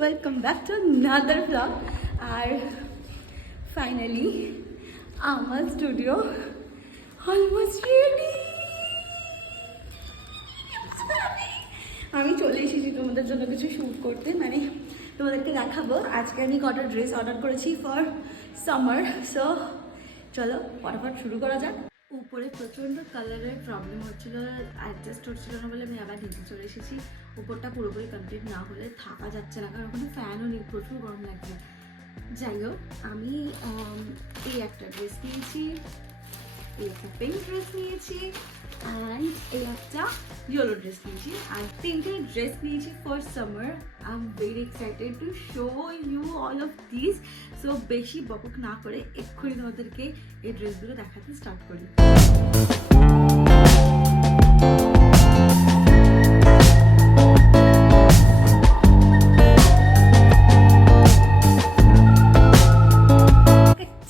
Welcome back to another vlog। আর finally আমার studio almost ready. আমি চলে এসেছি তোমাদের জন্য কিছু শ্যুট করতে, মানে তোমাদেরকে দেখাবো। আজকে আমি কটা ড্রেস অর্ডার করেছি ফর সামার, সো চলো ফটাফট শুরু করা যাক। উপরে প্রচণ্ড কালারের প্রবলেম হচ্ছিল, অ্যাডজাস্ট হচ্ছিল না বলে আমি আবার নিচে চলে এসেছি। উপরটা পুরোপুরি কমপ্লিট না হলে থাকা যাচ্ছে না, কারণ ওখানে ফ্যানও নেই, প্রচুর গরম লাগছে। যাই হোক, আমি এই একটা ড্রেস নিয়েছি, এই একটা পিঙ্ক ড্রেস নিয়েছি, অ্যান্ড এই একটা ইয়েলো ড্রেস নিয়েছি, আর তিনটে ড্রেস নিয়েছি for summer. I am very excited to show you all of this. So বেশি বকবক না করে এক্ষুনি তোমাদেরকে এই ড্রেসগুলো দেখাতে স্টার্ট করি।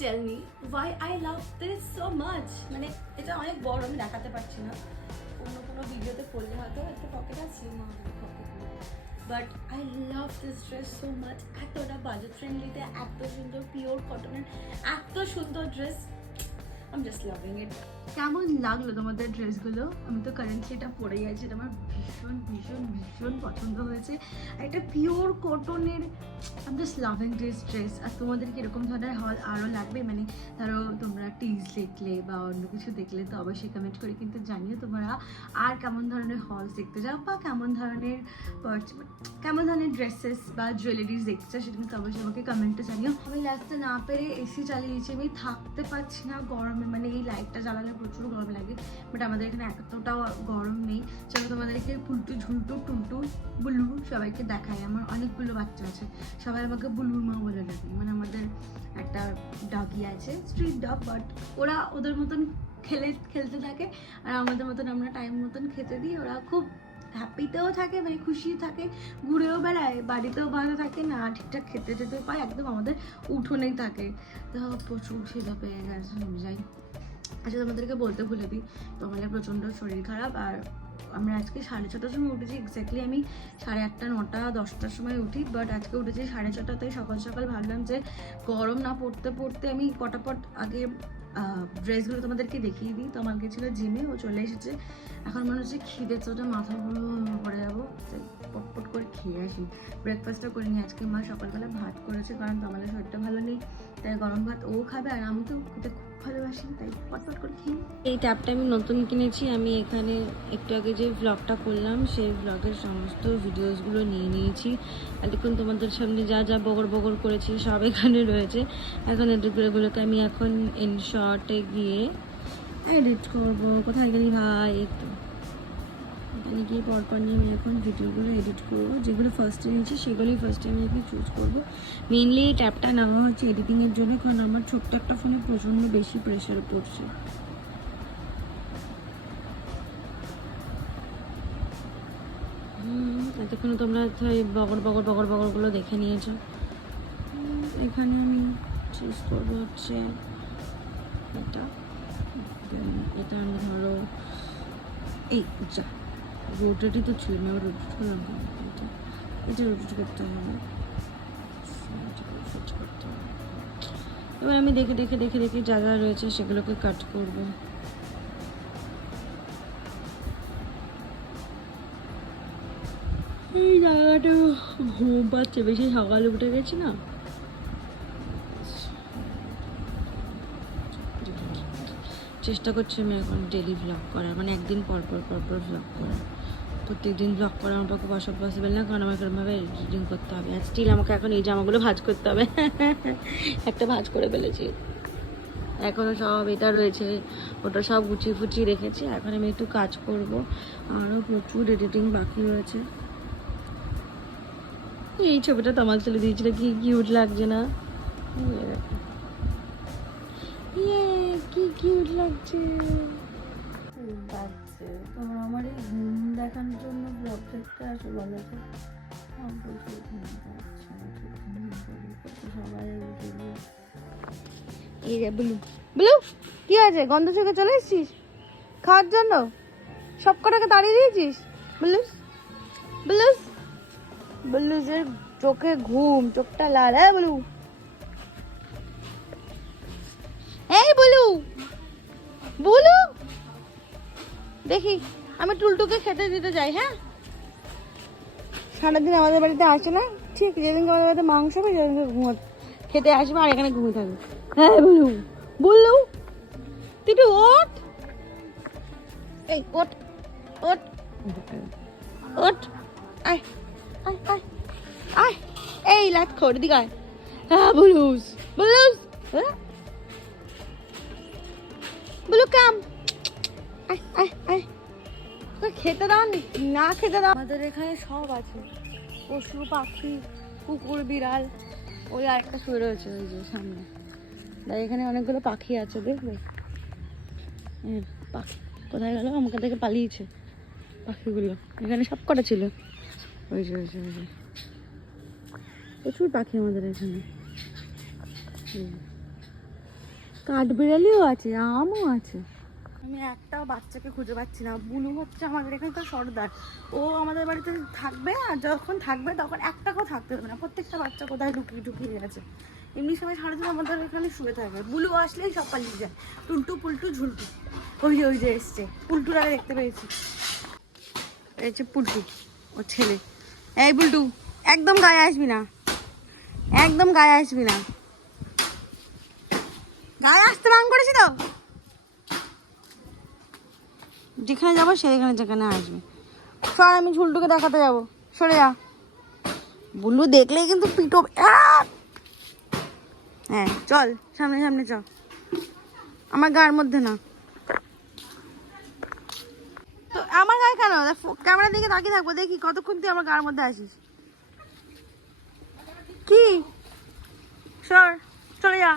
Tell me why I love this so much। মানে এটা অনেক বড়, আমি দেখাতে পারছি না, কোনো ভিডিওতে পড়লে হয়তো একটা পকেট আছে না, but I love this dress so much. এতটা বাজেট ফ্রেন্ডলিতে, এত সুন্দর পিওর কটনের এত সুন্দর dress, I am just loving ইট। কেমন লাগলো তোমাদের ড্রেসগুলো? আমি তো কারেন্টলি এটা পরেই আছি, এটা আমার ভীষণ ভীষণ ভীষণ পছন্দ হয়েছে। একটা পিওর কটনের, I am just loving this dress. আর তোমাদের কীরকম ধরনের হল আরও লাগবে, মানে ধরো তোমরা টিজ দেখলে বা অন্য কিছু দেখলে তো অবশ্যই কমেন্ট করে কিন্তু জানিও তোমরা আর কেমন ধরনের হলস দেখতে যাও, বা কেমন ধরনের ড্রেসেস বা জুয়েলারিজ দেখতে চাও, সেটা কিন্তু অবশ্যই আমাকে কমেন্টে জানিও। আমি লাস্টে না পেরে এসি চালিয়েছি, আমি থাকতে পারছি না গরমে, মানে এই লাইটটা জ্বালালে প্রচুর গরম লাগে, বাট আমাদের এখানে এতটাও গরম নেই। চলো তোমাদেরকে পুলটু ঝুলটু টুলটু বুলু সবাইকে দেখাই। আমার অনেকগুলো বাচ্চা আছে, সবাই আমাকে বুলুর মা বলে ডাকে। মানে আমাদের একটা ডগই আছে, স্ট্রিট ডগ, বাট ওরা ওদের মতন খেলতে থাকে, আর আমাদের মতন আমরা টাইম মতন খেতে দিই। ওরা খুব হ্যাপিতেও থাকে, মানে খুশি থাকে, ঘুরেও বেড়ায়, বাড়িতেও ভালো থাকে না, ঠিকঠাক খেতে টেতেও পায়, একদম আমাদের উঠোনেই থাকে। তো প্রচুর খিদে পেয়ে গেছে, যাই। আচ্ছা, তোমাদেরকে বলতে ভুলে দিই, তোমাদের প্রচণ্ড শরীর খারাপ। আর আমরা আজকে 6:30টার সময় উঠেছি, এক্স্যাক্টলি আমি 8:30, 9টা, 10টার সময় উঠি, বাট আজকে উঠেছি 6:30। তাই সকাল সকাল ভাবলাম যে গরম না পড়তে পড়তে আমি পটাপট আগে ড্রেসগুলো তোমাদেরকে দেখিয়ে দিই। তো আমার গেছিলো জিমে, ও চলে এসেছে। এখন মনে হচ্ছে খিদে চোটা মাথা পুরো পড়ে যাবো, পটপট করে খেয়ে আসি। ব্রেকফাস্টটা করিনি আজকে, মা সকালবেলা ভাত করেছে, কারণ তোমাদের শরীরটা ভালো নেই, তাই গরম ভাত ও খাবে, আর আমি তো খেতে খুব ভালোবাসি, তাই পটপট করে খেয়ে। এই ট্যাবটা আমি নতুন কিনেছি, আমি এখানে একটু আগে যে ভ্লগটা করলাম সেই ভ্লগের সমস্ত ভিডিওসগুলো নিয়ে নিয়েছি। এতক্ষণ তোমাদের সামনে যা যা বগর বগর করেছি সব এখানে রয়েছে। এখন এগুলোকে আমি এখন ইনশর্টে গিয়ে এডিট করবো। কোথায় গেলি ভাই? একটু এখানে গিয়ে পরপর নিয়ে আমি এখন ভিডিওগুলো এডিট করবো। যেগুলো ফার্স্টে নিয়েছি সেগুলোই ফার্স্টে আমি এখন চুজ করবো। মেনলি এই ট্যাবটা নেওয়া হচ্ছে এডিটিংয়ের জন্য, কারণ আমার ছোট্ট একটা ফোনে প্রচণ্ড বেশি প্রেশার পড়ছে। এতক্ষণ তোমরা বগরগুলো দেখে নিয়েছো। এখানে আমি চুজ করবো হচ্ছে এটা আমি ধরো এই যা রোটেটই তো ছিল না, রোটেট করলাম, এটা রোটেট করতে হবে। এবার আমি দেখে যা যা রয়েছে সেগুলোকে কাট করবো। এই জায়গাটা ঘুম পাচ্ছে, বেশি সকালে উঠে গেছি না। চেষ্টা করছি আমি এখন ডেলি ভ্লগ করার, মানে একদিন পর ভ্লগ করার। প্রত্যেকদিন ভ্লগ করা আমার পক্ষে পসিবল না, কারণ আমাকে এরকমভাবে এডিটিং করতে হবে। আর স্টিল আমাকে এখন এই জামাগুলো ভাঁজ করতে হবে। একটা ভাঁজ করে ফেলেছি, এখনও সব এটা রয়েছে, ওটা সব গুছিয়ে রেখেছি। এখন আমি একটু কাজ করব, আরও প্রচুর এডিটিং বাকি রয়েছে। এই ছবিটা তোমাকে চলে দিয়েছিল, কি কিউট লাগছে না? কি কিউট লাগছে। তোমরা আমার এই ঘুম দেখানোর জন্য ব্লগ দেখতে আসো, বলো তো? সবাই এই রে ব্লু কি আছে? গন্ধ থেকে চলে এসেছিস খাওয়ার জন্য? সব কটাকে তাড়িয়ে দিয়েছিস? ব্লুস বললু যে চোখে ঘুম, চোখটা লাল। হ্যাঁ বলু, এই বলু বলু, দেখি আমি টুলটুকে খেতে দিতে যাই। হ্যাঁ, সারাদিন আমাদের বাড়িতে আসে না, ঠিক যেদিনকে আমাদের বাড়িতে মাংস হবে সেদিনকে খেতে আসবে আর এখানে ঘুমিয়ে থাকবে। হ্যাঁ বলু, বললু তুই একটু ওঠ, এই ওঠ ওঠ ওঠ, আয় আয় আয় আয়, এই লাত খোর দিকে আয়। হ্যাঁ বলুস বলুস, হ্যাঁ বলু কাম, আয় আয় আয়, খেতে দাও না, খেতে দাও। আমাদের এখানে সব আছে, পশু পাখি, কুকুর বিড়াল। ওই আরেকটা শুয়ে রয়েছে ওই যে সামনে, তাই এখানে অনেকগুলো পাখি আছে, দেখবে পাখি কোথায় গেল, আমাকে থেকে পালিয়েছে পাখিগুলো। এখানে সব কটা ছিল, ওই যে ওই যে ওই যে প্রচুর পাখি আমাদের এখানে। কাঠবিড়ালিও আছে, আমও আছে। আমি একটা বাচ্চাকে খুঁজে পাচ্ছি না। বুলু হচ্ছে আমাদের এখানকার সর্দার, ও আমাদের বাড়িতে থাকবে, আর যখন থাকবে তখন একটাকেও থাকতে দেবে না। প্রত্যেকটা বাচ্চা কোথায় ঢুকিয়ে ঢুকিয়ে গেছে। এমনি সময় সারাদিন আমাদের এখানে শুয়ে থাকে। বুলু আসলেই সব পালিয়ে যায়, টুলটু পুলটু ঝুলটু। ওই যে এসছে, পুলটুর আগে দেখতে পেয়েছি, এই যে পুলটু ও ছেলে। এই পুলটু, একদম গায়ে আসবি না, একদম গায়ে আসবি না, গায়ে আসতে বারণ করেছি তো। যেখানে যাবো সেখানে যেখানে আসবে। সর, আমি ঝুলটুকে দেখাতে যাবো, সরে যা। বুলু দেখলেই কিন্তু পিটো। হ্যাঁ চল, সামনে সামনে চল, আমার গায়ের মধ্যে না তো। আমার গায়ে কেন? ক্যামেরার দিকে তাকিয়ে থাকবো, দেখি কতক্ষণ তুই আমার গায়ের মধ্যে আসিস। কি সর, চলে যা।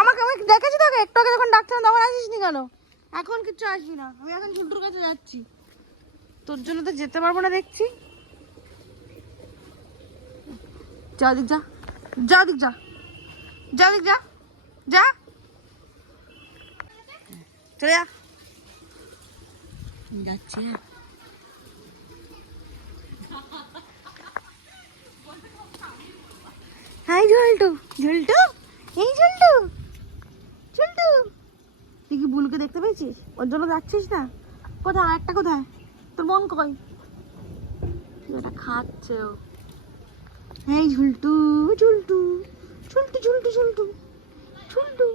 আমাকে দেখেছি তোকে একটু আগে যখন ডাকছিলাম তখন আসিস নি কেন? এখন কিচ্ছু আসবি না, আমি এখন ঝুলটুর কাছে যাচ্ছি, তোর জন্য তো যেতে পারবো না দেখছি। যা দিক যা, যা দিক যা, যা দিক যা, যা চলে যা। যাচ্ছি। হাই ঝুলটু, ঝুলটু, এই ঝুলটু, ঝুলটু তুই কি বুলুকে দেখতে পেয়েছিস? ওর জন্য যাচ্ছিস না? কোথায় আরেকটা, কোথায় তোর মন কই? এটা খাচ্ছে ও। এই ঝুলটু, ঝুলটু, ঝুলটু ঝুলটু ঝুলটু ঝুলটু,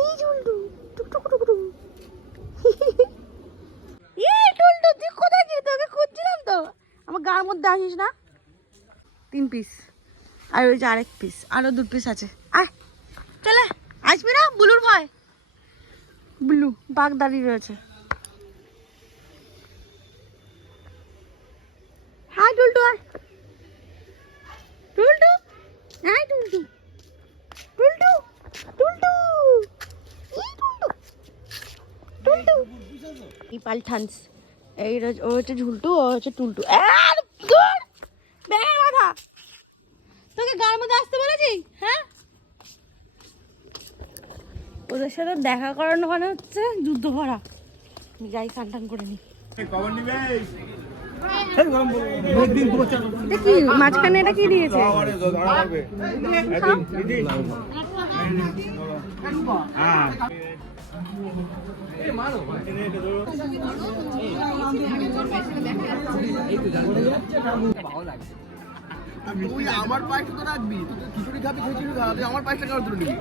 এই ঝুলটু, টুকটুক টুকটুক। এই ঝুলটু, তুই কোথায় গিয়ে? তোকে খুঁজছিলাম তো। আমার গায়ের মধ্যে আসিস না। 3 পিস, আর ওই যে আরেক পিস, আরো 2 পিস আছে। আয় চলে, আসবি না? বুলুর ভয়, বুলু বাঘ দাঁড়িয়ে রয়েছে। হাই টুলটু, আয় টুলটু, আয় টুলটু, টুলটু, টুলটু, এই টুলটু, টুলটু, এই পালঠান্স। এই ও হচ্ছে ঝুলটু, ও হচ্ছে টুলটু। আর দূর ব্যাঙের মাথা, তোকে গায়ের মধ্যে আসতে বলেছি? হ্যাঁ, ওদের সাথে দেখা করানো মানে হচ্ছে যুদ্ধ করা। আমি যাই, টান টান করে নি। মাঝখানে এটা কি দিয়েছে? তুই আমার পায়েসটা তো রাখবি, তুই খিচুড়ি খাবি, খিচুড়ি খাবি, আমার পায়েসটা কেন তুলে নিবি?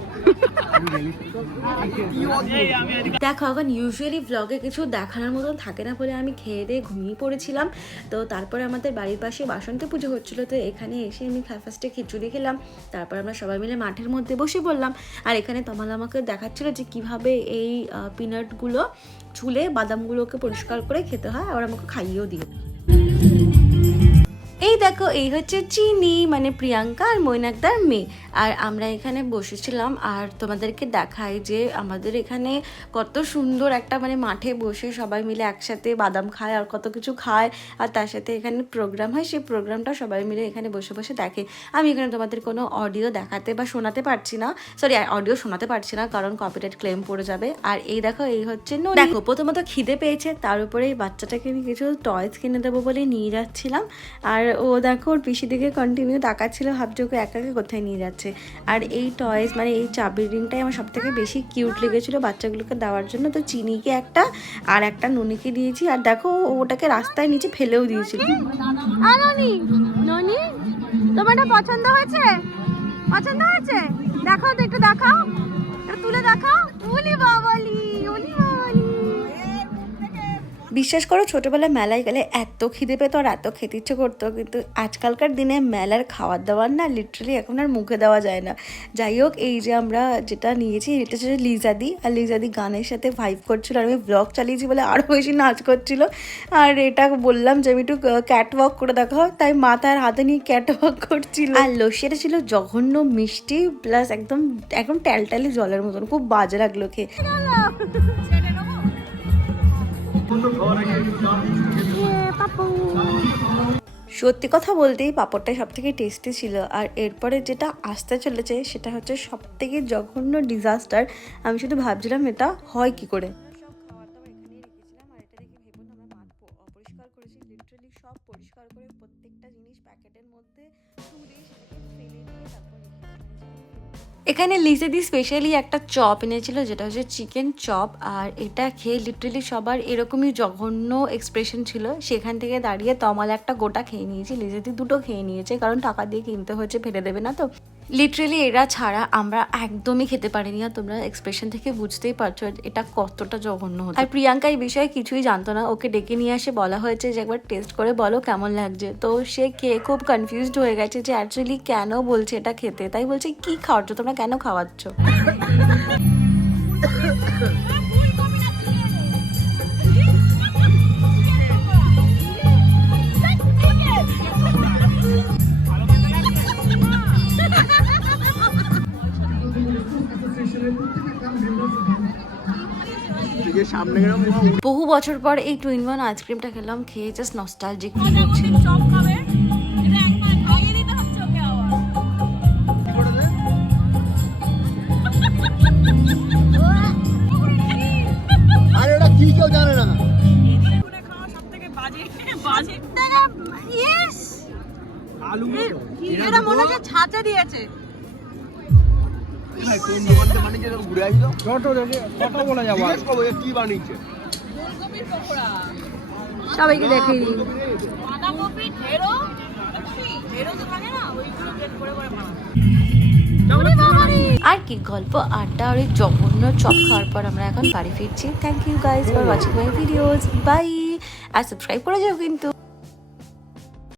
দেখো, এখন ইউজুয়ালি ব্লগে কিছু দেখানোর মতন থাকে না বলে আমি খেয়ে দিয়ে ঘুমিয়ে পড়েছিলাম। তো তারপরে আমাদের বাড়ির পাশে বাসন্তী পুজো হচ্ছিলো, তো এখানে এসে আমি ফার্স্টে খিচুড়ি খেলাম। তারপর আমরা সবাই মিলে মাঠের মধ্যে বসে পড়লাম। আর এখানে তমাল আমাকে দেখাচ্ছিলো যে কীভাবে এই পিনাটগুলো ছুলে বাদামগুলোকে পরিষ্কার করে খেতে হয়, আর আমাকে খাইয়েও দিল। এই দেখো এই হচ্ছে চিনি মানে প্রিয়াঙ্কা আর মৈনাকদার মেয়ে। আর আমরা এখানে বসেছিলাম আর তোমাদেরকে দেখাই যে আমাদের এখানে কত সুন্দর একটা মানে মাঠে বসে সবাই মিলে একসাথে বাদাম খায় আর কত কিছু খায়, আর তার সাথে এখানে প্রোগ্রাম হয়, সেই প্রোগ্রামটা সবাই মিলে এখানে বসে বসে দেখে। আমি এখানে তোমাদের কোনো অডিও দেখাতে বা শোনাতে পারছি না, সরি অডিও শোনাতে পারছি না কারণ কপিরাইট ক্লেম পড়ে যাবে। আর এই দেখো এই হচ্ছে দেখো প্রথমত খিদে পেয়েছে, তার উপরে এই বাচ্চাটাকে আমি কিছু টয়েস কিনে দেবো বলে নিয়ে যাচ্ছিলাম। আর ও দেখো ওর পিসি দিকে কন্টিনিউ তাকাচ্ছিল, ভাবছে ওকে একা একা কোথায় নিয়ে যাচ্ছে। আর এই টয়েস মানে এই চাবির রিংটাই আমার সব থেকে বেশি কিউট লেগেছিলো বাচ্চাগুলোকে দেওয়ার জন্য। তো চিনিকে একটা আর একটা ননিকে দিয়েছি। আর দেখো ওটাকে রাস্তায় নিচে ফেলেও দিয়েছিল। ননি ননি তোমারটা পছন্দ হয়েছে? পছন্দ হয়েছে? দেখাও তো একটু, দেখাও তুলে দেখাও। ওলি বাবালি ওলি বাবালি। বিশ্বাস করো ছোটোবেলায় মেলায় গেলে এত খিদে পেতো আর এত খেতে ইচ্ছে করতো, কিন্তু আজকালকার দিনে মেলার খাবার দাবার না লিটারালি এখন আর মুখে দেওয়া যায় না। যাই হোক এই যে আমরা যেটা নিয়েছি এটা হচ্ছে লিজাদি, আর লিজাদি গানের সাথে ভাইব করছিল আর আমি ব্লগ চালিয়েছি বলে আরও বেশি নাচ করছিল। আর এটা বললাম যে আমি একটু ক্যাট ওয়াক করে দেখাও, তাই মাথার হাতে নিয়ে ক্যাট ওয়াক করছিল। আর লস্যিটা ছিল জঘন্য মিষ্টি প্লাস একদম একদম ট্যালটালি জলের মতন, খুব বাজে লাগলো খেয়ে। সত্যি কথা বলতেই পাঁপড়টাই সব থেকে টেস্টি ছিল। আর এরপরে যেটা আসতে চলেছে সেটা হচ্ছে সব থেকে জঘন্য ডিজাস্টার। আমি শুধু ভাবছিলাম এটা হয় কি করে। সব পরিষ্কার করে প্রত্যেকটা জিনিস প্যাকেটের মধ্যে তুলে সেটাকে ফেলে দিয়ে তারপর এখানে লিজেদি স্পেশালি একটা চপ এনেছিল যেটা হচ্ছে চিকেন চপ। আর এটা খেয়ে লিটারেলি সবার এরকমই জঘন্য এক্সপ্রেশন ছিল। সেখান থেকে দাঁড়িয়ে তমাল একটা গোটা খেয়ে নিয়েছি, লিজেদি দুটো খেয়ে নিয়েছে কারণ টাকা দিয়ে কিনতে হয়েছে, ফেলে দেবে না তো। লিটারেলি এরা ছাড়া আমরা একদমই খেতে পারিনি। আর তোমরা এক্সপ্রেশন থেকে বুঝতেই পারছো এটা কতটা জঘন্য হতো। আর প্রিয়াঙ্কা এই বিষয়ে কিছুই জানতো না, ওকে ডেকে নিয়ে এসে বলা হয়েছে যে একবার টেস্ট করে বলো কেমন লাগছে। তো সে খেয়ে খুব কনফিউজড হয়ে গেছে যে অ্যাকচুয়ালি কেন বলছে এটা খেতে। তাই বলছে কি খাওয়াচ্ছ তোমরা, কেন খাওয়াচ্ছ? বহু বছর পর এই টুইন ওয়ান আইসক্রিমটা খেলাম, খেয়ে জাস্ট নস্টালজিক ফিল হচ্ছিল। আর এটা কি কেউ জানে না। এটা মনে হচ্ছে ছাঁচে দিয়েছে। সবাইকে দেখিয়ে দিই। আর কি গল্প আড্ডা আর ওই জঘন্য চপ খাওয়ার পর আমরা এখন বাড়ি ফিরছি। Thank you guys for watching my videos, bye. আর সাবস্ক্রাইব করে যাও কিন্তু।